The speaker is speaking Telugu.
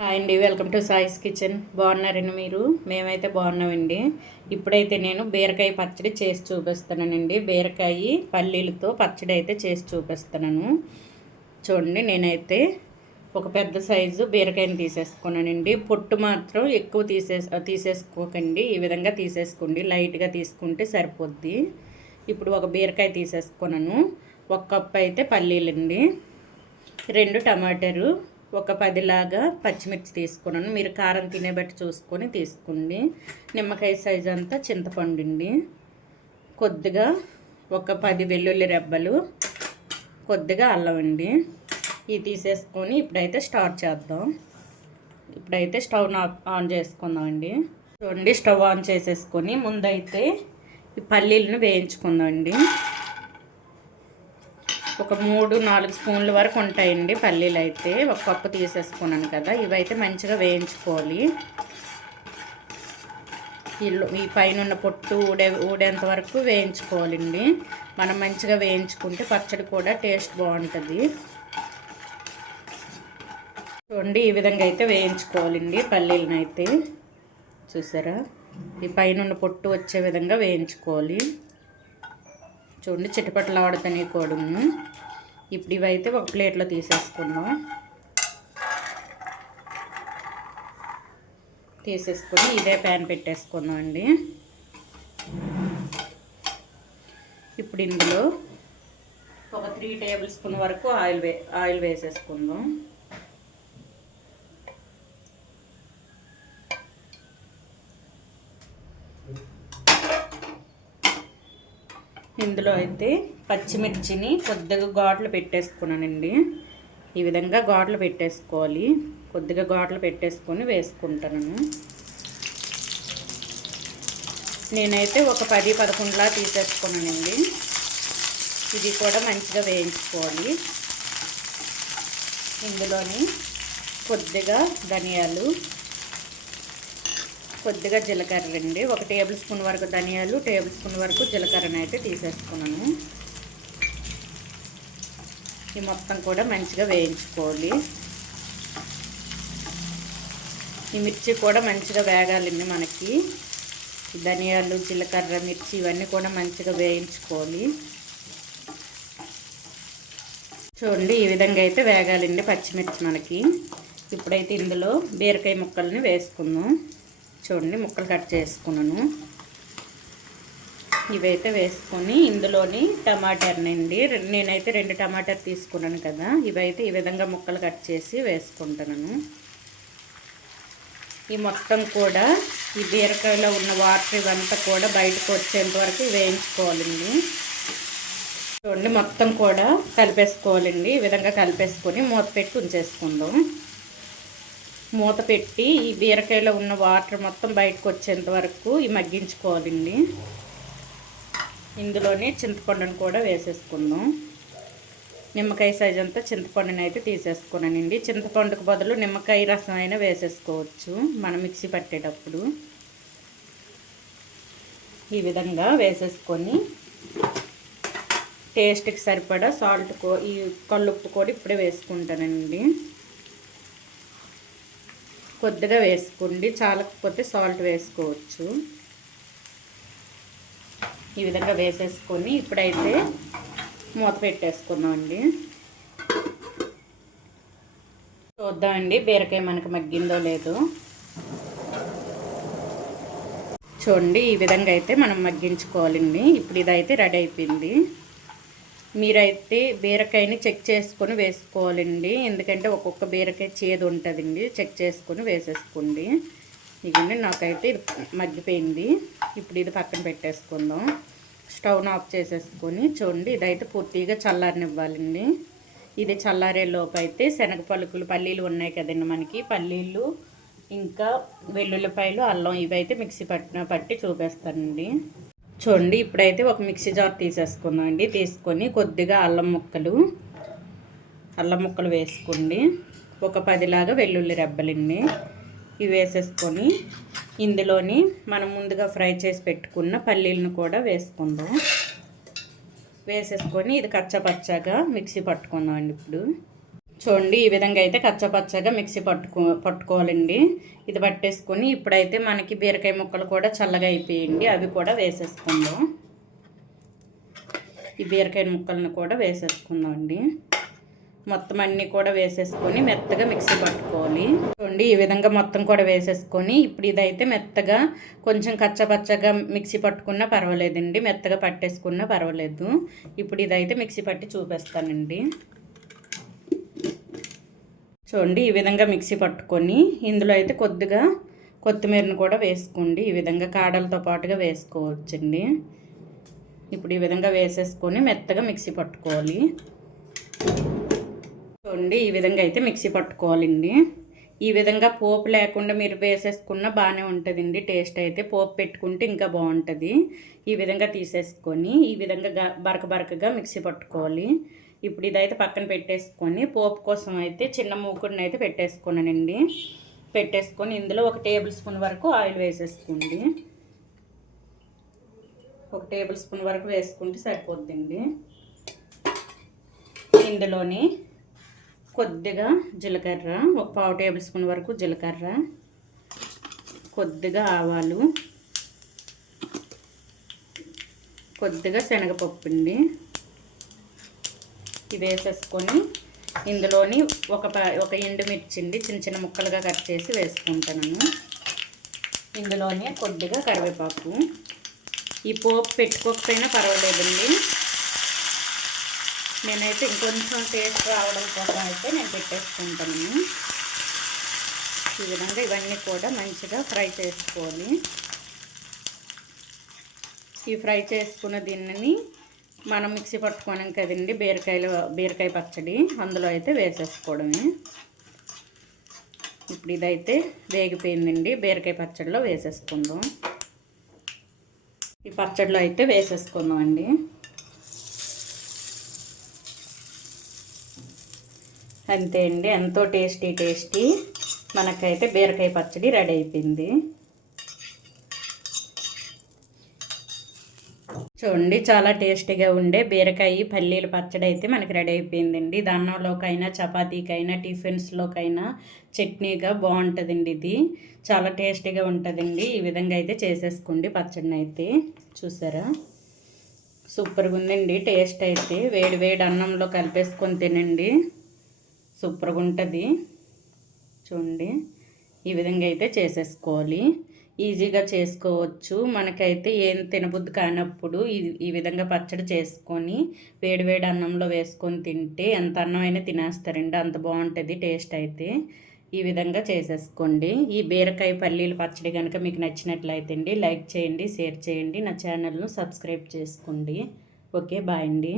హాయ్ అండి, వెల్కమ్ టు సాయిస్ కిచెన్. బాగున్నారండి మీరు? మేమైతే బాగున్నామండి. ఇప్పుడైతే నేను బీరకాయ పచ్చడి చేసి చూపిస్తానండి. బీరకాయ పల్లీలతో పచ్చడి అయితే చేసి చూపిస్తున్నాను. చూడండి, నేనైతే ఒక పెద్ద సైజు బీరకాయని తీసేసుకున్నానండి. పొట్టు మాత్రం ఎక్కువ తీసేసుకోకండి. ఈ విధంగా తీసేసుకోండి, లైట్గా తీసుకుంటే సరిపోద్ది. ఇప్పుడు ఒక బీరకాయ తీసేసుకున్నాను. 1 కప్పు అయితే పల్లీలండి, 2 టమాటాలు, ఒక 10 లాగా పచ్చిమిర్చి తీసుకున్నాను. మీరు కారం తినే బట్టి చూసుకొని తీసుకోండి. నిమ్మకాయ సైజు అంతా చింతపండు అండి, కొద్దిగా ఒక 10 వెల్లుల్లి రెబ్బలు, కొద్దిగా అల్లం అండి. ఇవి తీసేసుకొని ఇప్పుడైతే స్టార్ట్ చేద్దాం. ఇప్పుడైతే స్టవ్ ఆన్ చేసుకుందాం అండి. చూడండి, స్టవ్ ఆన్ చేసేసుకొని ముందైతే ఈ పల్లీలను వేయించుకుందాం అండి. ఒక 3-4 స్పూన్ల వరకు ఉంటాయండి పల్లీలు అయితే. 1 కప్పు తీసేసుకున్నాను కదా, ఇవైతే మంచిగా వేయించుకోవాలి. ఈ పైన ఉన్న పొట్టు ఊడేంత వరకు వేయించుకోవాలండి. మనం మంచిగా వేయించుకుంటే పచ్చడి కూడా టేస్ట్ బాగుంటుంది. చూడండి, ఈ విధంగా అయితే వేయించుకోవాలండి పల్లీలను అయితే. చూసారా, ఈ పైన ఉన్న పొట్టు వచ్చే విధంగా వేయించుకోవాలి. చూడండి, చిటపట్లు ఆడుతాయి కూడాను. ఇప్పుడు ఇవైతే ఒక ప్లేట్లో తీసేసుకుందాం. తీసేసుకొని ఇదే ప్యాన్ పెట్టేసుకుందాం అండి. ఇప్పుడు ఇందులో ఒక 3 టేబుల్ స్పూన్ వరకు ఆయిల్ వేసేసుకుందాం. ఇందులో అయితే పచ్చిమిర్చిని కొద్దిగా ఘాట్లు పెట్టేసుకున్నానండి. ఈ విధంగా ఘాట్లు పెట్టేసుకోవాలి. కొద్దిగా ఘాట్లు పెట్టేసుకొని వేసుకుంటాను. నేనైతే ఒక 10-11లా తీసేసుకున్నానండి. ఇది కూడా మంచిగా వేయించుకోవాలి. ఇందులోని కొద్దిగా ధనియాలు, కొద్దిగా జీలకర్ర అండి. 1 టేబుల్ స్పూన్ వరకు ధనియాలు, టేబుల్ స్పూన్ వరకు జీలకర్రని అయితే తీసేసుకున్నాను. ఈ మొత్తం కూడా మంచిగా వేయించుకోవాలి. ఈ మిర్చి కూడా మంచిగా వేగాలండి. మనకి ధనియాలు, జీలకర్ర, మిర్చి ఇవన్నీ కూడా మంచిగా వేయించుకోవాలి. చూడండి, ఈ విధంగా అయితే వేగాలండి పచ్చిమిర్చి మనకి. ఇప్పుడైతే ఇందులో బీరకాయ ముక్కల్ని వేసుకుందాం. చూడండి, ముక్కలు కట్ చేసుకున్నాను. ఇవైతే వేసుకొని ఇందులోని టమాటానండి, నేనైతే 2 టమాటాలు తీసుకున్నాను కదా, ఇవైతే ఈ విధంగా ముక్కలు కట్ చేసి వేసుకుంటున్నాను. ఈ మొత్తం కూడా ఈ బీరకాయలో ఉన్న వాటర్ ఇవంతా కూడా బయటకు వచ్చేంత వరకు వేయించుకోవాలండి. చూడండి, మొత్తం కూడా కలిపేసుకోవాలండి. ఈ విధంగా కలిపేసుకొని మూత పెట్టి ఉంచేసుకుందాం. మూత పెట్టి ఈ బీరకాయలో ఉన్న వాటర్ మొత్తం బయటకు వచ్చేంత వరకు మగ్గించుకోవాలండి. ఇందులోనే చింతపండును కూడా వేసేసుకుందాం. నిమ్మకాయ సైజ్ అంతా చింతపండుని అయితే తీసేసుకున్నానండి. చింతపండుకు బదులు నిమ్మకాయ రసం అయినా వేసేసుకోవచ్చు మనం మిక్సీ పట్టేటప్పుడు. ఈ విధంగా వేసేసుకొని టేస్ట్కి సరిపడా ఈ కల్లుప్పు కూడా ఇప్పుడే వేసుకుంటానండి. కొద్దిగా వేసుకోండి, చాలకపోతే సాల్ట్ వేసుకోవచ్చు. ఈ విధంగా వేసేసుకొని ఇప్పుడైతే మూత పెట్టేసుకుందామండి. చూద్దామండి బీరకాయ మనకు మగ్గిందో లేదో. చూడండి, ఈ విధంగా అయితే మనం మగ్గించుకోవాలండి. ఇప్పుడు ఇదైతే రెడీ అయిపోయింది. మీరైతే బీరకాయని చెక్ చేసుకొని వేసుకోవాలండి, ఎందుకంటే ఒక్కొక్క బీరకాయ చేదు ఉంటుందండి. చెక్ చేసుకొని వేసేసుకోండి. ఇదండి, నాకైతే ఇది మగ్గిపోయింది. ఇప్పుడు ఇది పక్కన పెట్టేసుకుందాం. స్టవ్ను ఆఫ్ చేసేసుకొని చూడండి, ఇదైతే పూర్తిగా చల్లారనివ్వాలండి. ఇది చల్లారే లోపు అయితే శనగ పల్లీలు ఉన్నాయి కదండి మనకి, పల్లీలు ఇంకా వెల్లుల్లిపాయలు, అల్లం ఇవైతే మిక్సీ పట్టి చూపిస్తానండి. చూడండి, ఇప్పుడైతే ఒక మిక్సీ జార్ తీసేసుకుందాం అండి. తీసుకొని కొద్దిగా అల్లం ముక్కలు వేసుకోండి. ఒక 10 లాగా వెల్లుల్లి రెబ్బలండి. ఇవి వేసేసుకొని ఇందులోని మనం ముందుగా ఫ్రై చేసి పెట్టుకున్న పల్లీలను కూడా వేసుకుందాం. వేసేసుకొని ఇది కచ్చపచ్చగా మిక్సీ పట్టుకుందాం అండి. ఇప్పుడు చూడండి ఈ విధంగా అయితే కచ్చపచ్చగా మిక్సీ పట్టుకోవాలండి. ఇది పట్టేసుకొని ఇప్పుడైతే మనకి బీరకాయ ముక్కలు కూడా చల్లగా అయిపోయింది, అవి కూడా వేసేసుకుందాం. ఈ బీరకాయ ముక్కలను కూడా వేసేసుకుందాం అండి. మొత్తం అన్నీ కూడా వేసేసుకొని మెత్తగా మిక్సీ పట్టుకోవాలి. చూడండి ఈ విధంగా మొత్తం కూడా వేసేసుకొని ఇప్పుడు ఇదైతే మెత్తగా కొంచెం కచ్చపచ్చగా మిక్సీ పట్టుకున్నా పర్వాలేదండి, మెత్తగా పట్టేసుకున్నా పర్వాలేదు. ఇప్పుడు ఇదైతే మిక్సీ పట్టి చూపిస్తానండి. చూడండి ఈ విధంగా మిక్సీ పట్టుకొని ఇందులో అయితే కొద్దిగా కొత్తిమీరను కూడా వేసుకోండి. ఈ విధంగా కాడలతో పాటుగా వేసుకోవచ్చండి. ఇప్పుడు ఈ విధంగా వేసేసుకొని మెత్తగా మిక్సీ పట్టుకోవాలి. చూడండి ఈ విధంగా అయితే మిక్సీ పట్టుకోవాలండి. ఈ విధంగా పోపు లేకుండా మీరు వేసేసుకున్న బాగానే ఉంటుందండి. టేస్ట్ అయితే పోపు పెట్టుకుంటే ఇంకా బాగుంటుంది. ఈ విధంగా తీసేసుకొని ఈ విధంగా బరకగా మిక్సీ పట్టుకోవాలి. ఇప్పుడు ఇదైతే పక్కన పెట్టేసుకొని పోపు కోసం అయితే చిన్న మూకుడిని అయితే పెట్టేసుకున్నానండి. పెట్టేసుకొని ఇందులో 1 టేబుల్ స్పూన్ వరకు ఆయిల్ వేసేసుకోండి. 1 టేబుల్ స్పూన్ వరకు వేసుకుంటే సరిపోద్దండి. ఇందులోని కొద్దిగా జీలకర్ర, 1/4 టేబుల్ స్పూన్ వరకు జీలకర్ర, కొద్దిగా ఆవాలు, కొద్దిగా శనగపప్పు అండి. ఇది వేసేసుకొని ఇందులోని ఒక ఎండుమిర్చి అండి చిన్న చిన్న ముక్కలుగా కట్ చేసి వేసుకుంటాను. ఇందులోనే కొద్దిగా కరివేపాకు. ఈ పోపు పెట్టుకోకపోయినా పర్వాలేదండి, నేనైతే ఇంకొంచెం టేస్ట్ రావడం కోసం అయితే నేను పెట్టేసుకుంటాను. ఈ విధంగా ఇవన్నీ కూడా మంచిగా ఫ్రై చేసుకోవాలి. ఈ ఫ్రై చేసుకున్న దీనిని మనం మిక్సీ పట్టుకోవడం కదండి బీరకాయ పచ్చడి, అందులో అయితే వేసేసుకోవడమే. ఇప్పుడు ఇదైతే వేగిపోయిందండి, బీరకాయ పచ్చడిలో వేసేసుకుందాం. ఈ పచ్చడిలో అయితే వేసేసుకుందాం అండి. అంతే అండి, ఎంతో టేస్టీ మనకైతే బీరకాయ పచ్చడి రెడీ అయిపోయింది. చూడండి చాలా టేస్టీగా ఉండే బీరకాయ పల్లీల పచ్చడి అయితే మనకి రెడీ అయిపోయిందండి. అన్నంలోకైనా చపాతీకైనా టిఫిన్స్లోకైనా చట్నీగా బాగుంటుందండి. ఇది చాలా టేస్టీగా ఉంటుందండి. ఈ విధంగా అయితే చేసేసుకోండి పచ్చడిని అయితే. చూసారా సూపర్గా ఉందండి. టేస్ట్ అయితే వేడి అన్నంలో కలిపేసుకొని తినండి, సూపర్గా ఉంటుంది. చూడండి ఈ విధంగా అయితే చేసేసుకోవాలి. ఈజీగా చేసుకోవచ్చు. మనకైతే ఏం తినబుద్ధి కానప్పుడు ఈ విధంగా పచ్చడి చేసుకొని వేడి అన్నంలో వేసుకొని తింటే ఎంత అన్నం అయినా తినేస్తారండి, అంత బాగుంటుంది టేస్ట్ అయితే. ఈ విధంగా చేసేసుకోండి. ఈ బీరకాయ పల్లీల పచ్చడి కనుక మీకు నచ్చినట్లయితే అండి లైక్ చేయండి, షేర్ చేయండి, నా ఛానల్ను సబ్స్క్రైబ్ చేసుకోండి. ఓకే బాయ్ అండి.